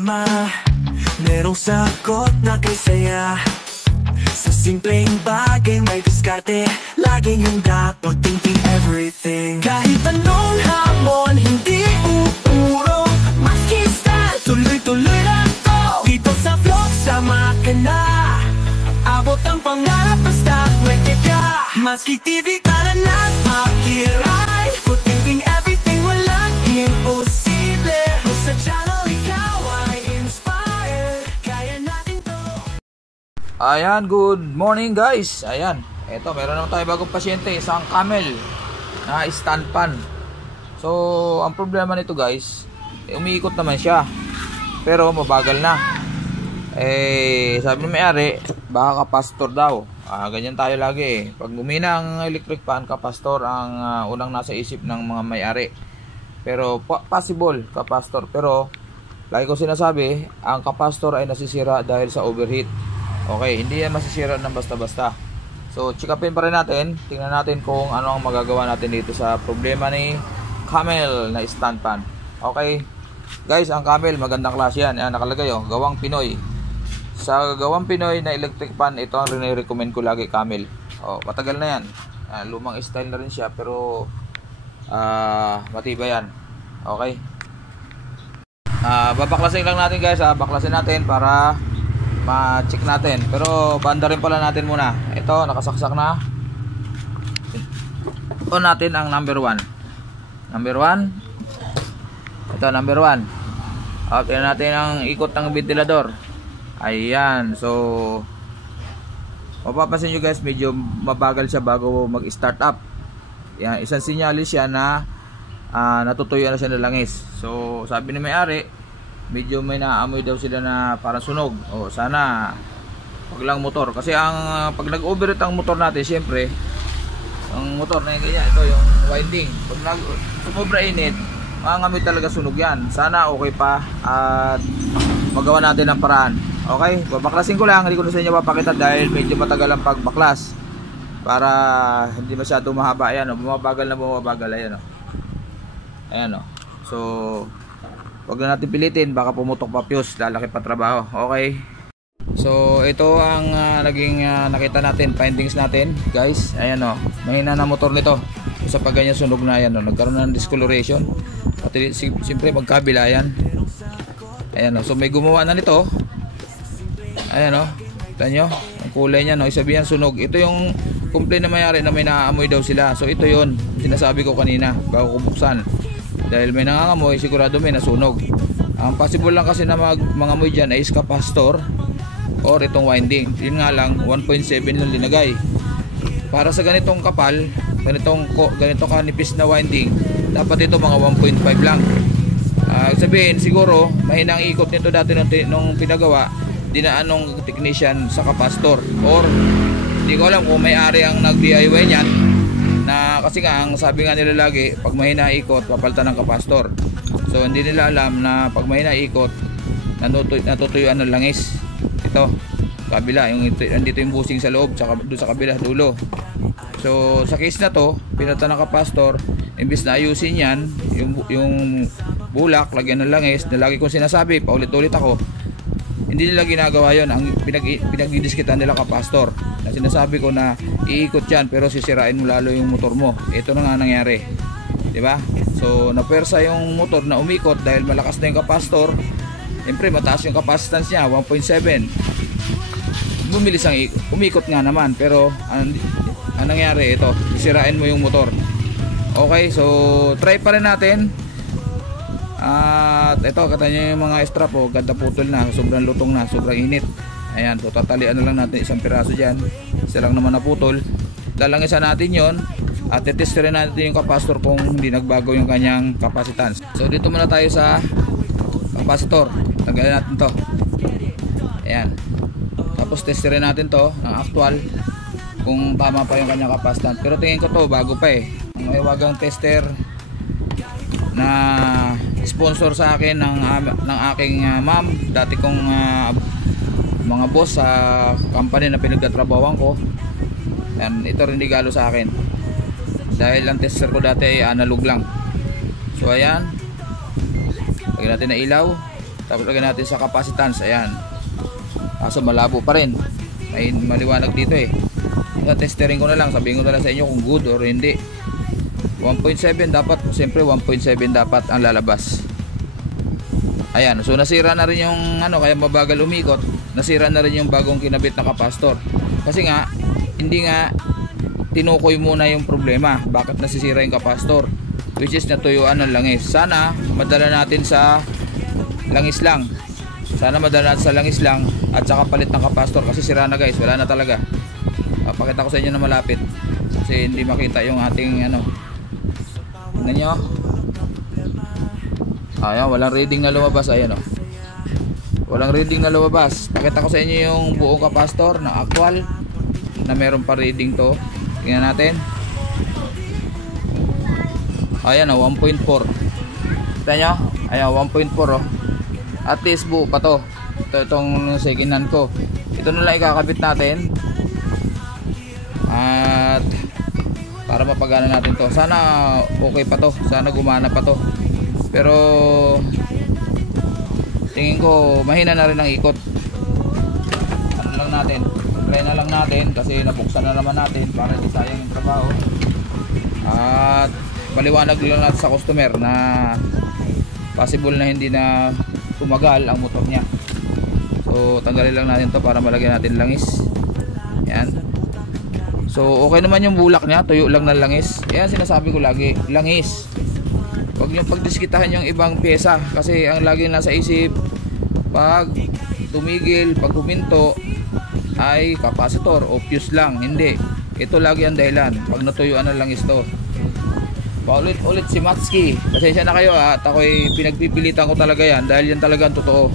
problema, merong sagot na kay saya. Sa simpleng bagay may diskarte, laging handa pag-thinking everything. Kahit anong hamon, hindi uuro, maski style, tuloy-tuloy lang to. Dito sa vlog, sama ka na, abot ang pangarap basta pwede ka. Maski TV ka na na't makiray, pag-thinking everything, walang imposible. Sa channel ikaw ay inspired, kaya natin to. Ayan, good morning guys. Ayan, eto meron naman tayo bagong pasyente, isang camel na stand pan. So ang problema nito guys, umiikot naman siya pero mabagal na. Sabi ng may-ari, baka kapastor daw. Ganyan tayo lagi pag umina ang electric fan, kapastor ang unang nasa isip ng mga may-ari. Pero possible kapastor, pero lagi ko sinasabi, ang kapastor ay nasisira dahil sa overheat. Okay, hindi yan masisira ng basta-basta. So, check upin pa rin natin. Tingnan natin kung ano ang magagawa natin dito sa problema ni camel na stand pan. Okay, guys, ang camel magandang klase yan. Ayan, nakalagay gawang Pinoy. Sa gawang Pinoy na electric fan, ito ang rin-recommend ko lagi, camel. Matagal na yan. Lumang style na rin siya, pero matibay yan. Okay, babaklasin lang natin guys. Baklasin natin para ma-check natin, pero banda rin pala natin muna. Ito nakasaksak na. On natin ang number 1. Ito number 1. Tingnan natin ang ikot ng ventilador. Ayan, so mapapansin nyo guys, medyo mabagal siya bago mag-start up. Yan, isang sinyalis siya na natutuyuan na siya ng langis. So sabi ni may-ari, medyo may naamoy daw sila na parang sunog. Sana wag lang motor, kasi ang pag nag-overheat ang motor natin, syempre ang motor na ganyan, ito yung winding, pag sumobra init, mangangamoy talaga sunog yan. Sana okay pa at magawa natin ng paraan. Okay, babaklasin ko lang, hindi ko na sa inyo papakita dahil medyo matagal ang pagbaklas para hindi masyado mahaba. Ayan, bumabagal na bumabagal. Ayan, so wag na natin pilitin, baka pumutok pa fuse, lalaki pa trabaho. Okay, so ito ang naging nakita natin, findings natin guys. Ayan mahina na motor nito sa pag ganyan sunog na. Ayan nagkaroon na ng discoloration at siyempre magkabila. Ayan so may gumawa na nito. Ayan kita nyo ang kulay nya, isabihan sunog. Ito yung complaint na mayari na may naaamoy daw sila. So ito yun sinasabi ko kanina bago ko buksan, dahil may nangangamoy, sigurado may nasunog. Ang possible lang kasi na mangamoy dyan ay kapastor or itong winding. Yun nga lang, 1.7 yung linagay. Para sa ganitong kapal, ganito kanipis na winding, dapat ito mga 1.5 lang. Sabihin, siguro mahinang ikot nito dati nung pinagawa, dinaan ng technician sa kapastor, or hindi ko alam kung may-ari ang nag-DIY niyan. Kasi nga ang sabi nga nila lagi, pag mahina ikot papalitan ng kapastor. So hindi nila alam na pag mahina ikot natutuyuan ng langis. Ito kabila, andito yung busing sa loob, doon sa kabila dulo. So sa case na to, pinalitan ng kapastor, imbis na ayusin yan yung bulak, lagyan ng langis na lagi kong sinasabi, paulit-ulit ako, hindi nila ginagawa yon. Ang pinagdidiskitan nila kapastor, na sinasabi ko na iikot yan pero sisirain mo lalo yung motor mo. Ito na nga nangyari, diba? So napersa yung motor na umikot dahil malakas na yung kapastor. Siyempre mataas yung capacitance niya, 1.7. Bumilis ang umikot nga naman, pero ang nangyari ito, sisirain mo yung motor. Okay, so try pa rin natin. At ito, kata nyo yung mga strap, ganda putol na, sobrang lutong na, sobrang init. Ayan, so tatalian na lang natin isang piraso dyan. Isa lang naman naputol. Lalangisan natin yon at titesterin natin yung kapasitor kung hindi nagbago yung kanyang capacitance. So dito muna tayo sa kapasitor. Tanggalin natin to. Ayan. Tapos testerin natin to ng actual kung tama pa yung kanyang capacitance. Pero tingin ko to bago pa ang mahiwagang tester na sponsor sa akin ng aking ma'am, dati kong mga boss sa company na pinagtatrabahuan ko. Yan, ito rin regalo sa akin dahil ang tester ko dati ay analog lang. So ayan, lagyan natin na ilaw. Tapos lagyan natin sa capacitance. Ayan. Kaso malabo pa rin. May maliwanag dito eh. Sa testering ko na lang, sabihin ko na lang sa inyo kung good or hindi. 1.7 dapat, siyempre 1.7 dapat ang lalabas. Ayan, so nasira na rin yung kaya mabagal umikot. Nasira na rin yung bagong kinabit na kapastor. Kasi nga, hindi nga tinukoy muna yung problema. Bakit nasisira yung kapastor? Which is natuyuan ng langis. Sana madala natin sa langis lang. Sana madala natin sa langis lang at saka palit ng kapastor kasi sira na guys, wala na talaga. Pakita ko sa inyo na malapit kasi hindi makita yung ating tingnan nyo. Ayan, walang reading na lumabas. Ayan o, walang reading na lumabas. Pakita ko sa inyo yung buong kapastor na actual na meron pa reading to. Tingnan natin. Ayan o, 1.4. Kita nyo? Ayan, 1.4 o. At least buo pa to. Itong second hand ko. Ito na lang ikakabit natin. At para mapagana natin to. Sana okay pa to. Sana gumana pa to. Pero tingin ko mahina na rin ang ikot. Ano lang natin? Try na lang natin kasi nabuksan na naman natin para hindi sayang yung trabaho. At paliwanag lang natin sa customer na possible na hindi na tumagal ang motor niya. So tanggalin lang natin to para malagyan natin langis. Yan. So okay naman yung bulak niya, tuyo lang ng langis. Yan sinasabi ko lagi, langis. Huwag niyo pagdiskitahan yung ibang pyesa kasi ang laging nasa isip pag tumigil, pag huminto ay capacitor o fuse lang. Hindi. Ito lagi ang dahilan. Pag natuyuan ng langis to. Paulit-ulit si Matski. Pasensya na kayo at ako'y pinagpipilitan ko talaga yan dahil yan talaga ang totoo.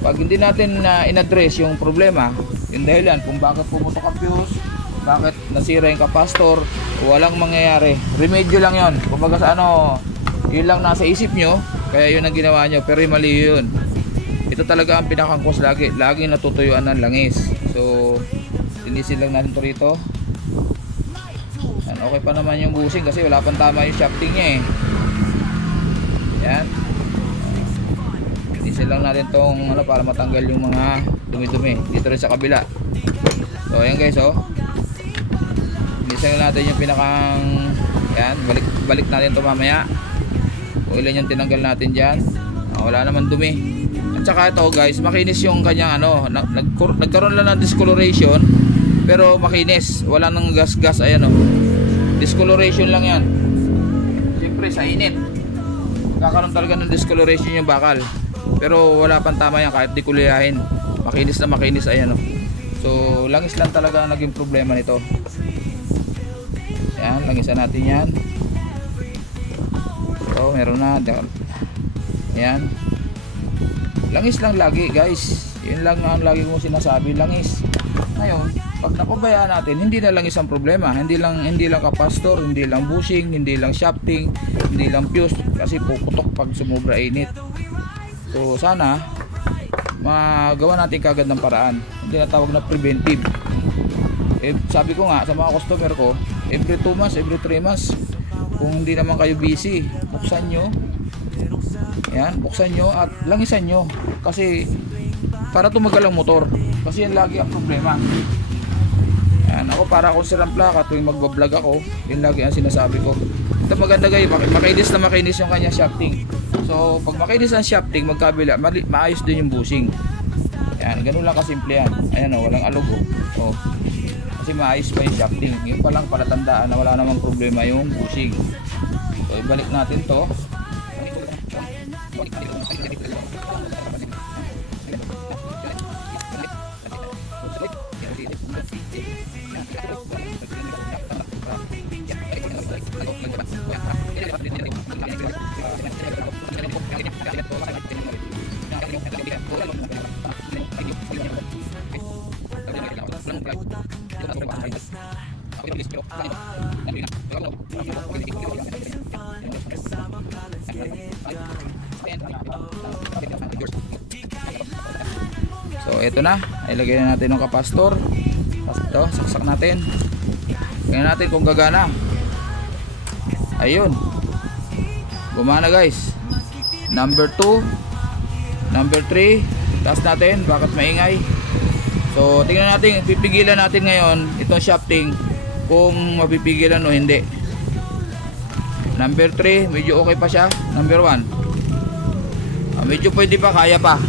Pag hindi natin in-address yung problema, yung dahilan kung bakit pumutok ang fuse, bakit nasira yung capacitor, walang mangyayari. Remedyo lang yon. Kumbaga sa yun lang nasa isip nyo, kaya yun ang ginawa nyo, pero mali yun. Ito talaga ang pinakangkos lagi. Laging natutuyuan ng langis. So, linisin lang natin ito rito. Yan, okay pa naman yung busing kasi wala pang tama yung shafting niya eh. Yan. Linisin lang natin tong para matanggal yung mga dumi-dumi. Dito rin sa kabila. So, ayan guys linisin natin yung pinakang yan. Balik natin ito mamaya. Kung ilan yung tinanggal natin dyan. Wala naman dumi. At saka ito guys, makinis yung kanyang nagkaroon lang ng discoloration pero makinis, wala nang gas-gas. Ayan discoloration lang yan. Siyempre sa init kakaroon talaga ng discoloration yung bakal, pero wala pang tama yan kahit di kuliyahin. Makinis na makinis. Ayan so langis lang talaga ang naging problema nito. Yan, langisan natin yan. So meron na. Yan, langis lang lagi guys. Yun lang ang lagi kong sinasabi, langis. Ngayon, pag napabayaan natin, hindi na langis ang problema. Hindi lang capacitor, hindi lang bushing, hindi lang shafting, hindi lang fuse kasi puputok pag sumobra init. So sana magawa natin kagad ng paraan. Hindi na tawag na preventive. Sabi ko nga sa mga customer ko, every 2 months, every 3 months, kung hindi naman kayo busy, buksan nyo. Yan, buksan nyo at langisan nyo kasi para tumagal ang motor, kasi yan lagi ang problema. Yan, ako para akong sirang plaka tuwing magbablog ako, yun lagi ang sinasabi ko. Ito maganda guys, makinis na makinis yung kanya shafting. So pag makinis ang shafting magkabila, maayos din yung bushing. Yan, ganun lang kasimple yan. Ayan walang alog kasi maayos pa yung shafting. Yun pa lang palatandaan na wala namang problema yung bushing. So ibalik natin to. So ito na, ilagay na natin ng kapastor. Ito, saksak natin. Tingnan natin kung gagana. Ayun, gumana guys. Number 2, Number 3, taas natin, bakit maingay. So tingnan natin, pipigilan natin ngayon itong shafting kung mapipigilan o hindi. Number 3, medyo okay pa siya. Number 1, medyo pwede pa, kaya pa.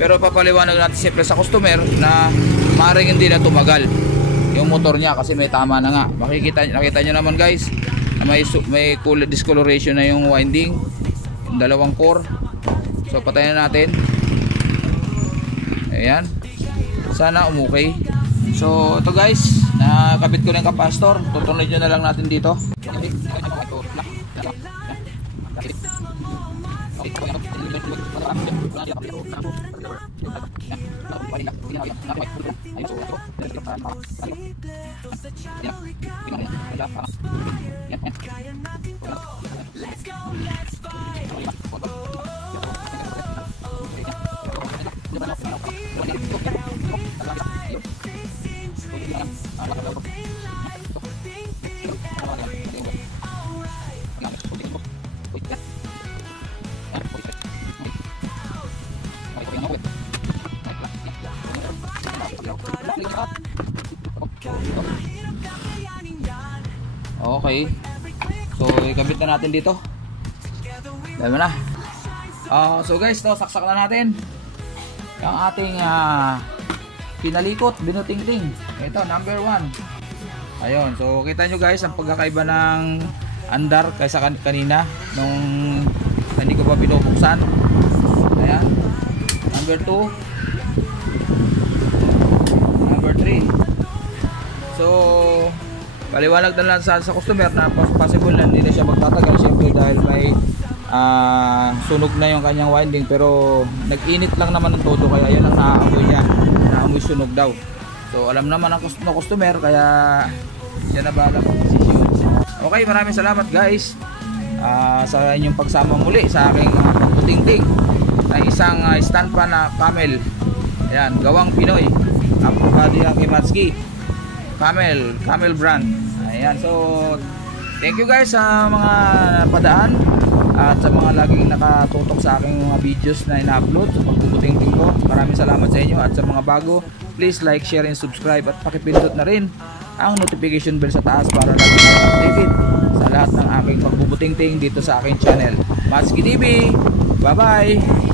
Pero papaliwanag natin siyempre sa customer na maaaring hindi na tumagal yung motor niya kasi may tama na nga. Nakita nyo naman guys na may discoloration na yung winding, yung dalawang core. So patayin na natin. Ayan, sana umukay. So ito guys, nakabit ko na yung capacitor. Tutunod nyo na lang natin dito. Okay. So ikabit na natin dito. Dahil na. So guys, saksak na natin yung ating pinalikot, binuting-ting. Ito, number 1. Ayun, so kita nyo guys ang pagkakaiba ng andar kaysa kanina nung hindi ko pa binubuksan. Ayan. Number 2. Number 3. So paliwanag na lang sa customer na possible na hindi na siya magtatagal siyempre dahil may sunog na yung kanyang winding, pero nag-init lang naman ng todo kaya yan ang naaamoy niya, naamoy sunog daw. So alam naman ng customer kaya siya na bahala mag-decision. Okay, maraming salamat guys sa inyong pagsama muli sa aking pagputing-ting na isang stand pan na Camel. Ayan, gawang Pinoy, approbado yan kay Matsky. Camel brand. Ayan, so thank you guys sa mga napadaan at sa mga laging nakatutok sa aking mga videos na ina-upload sa pagbubuting-ting ko. Maraming salamat sa inyo, at sa mga bago, please like, share, and subscribe, at pakipindot na rin ang notification bell sa taas para lagi kayo updated sa lahat ng aking pagbubuting-ting dito sa aking channel, Matsky TV. Bye bye.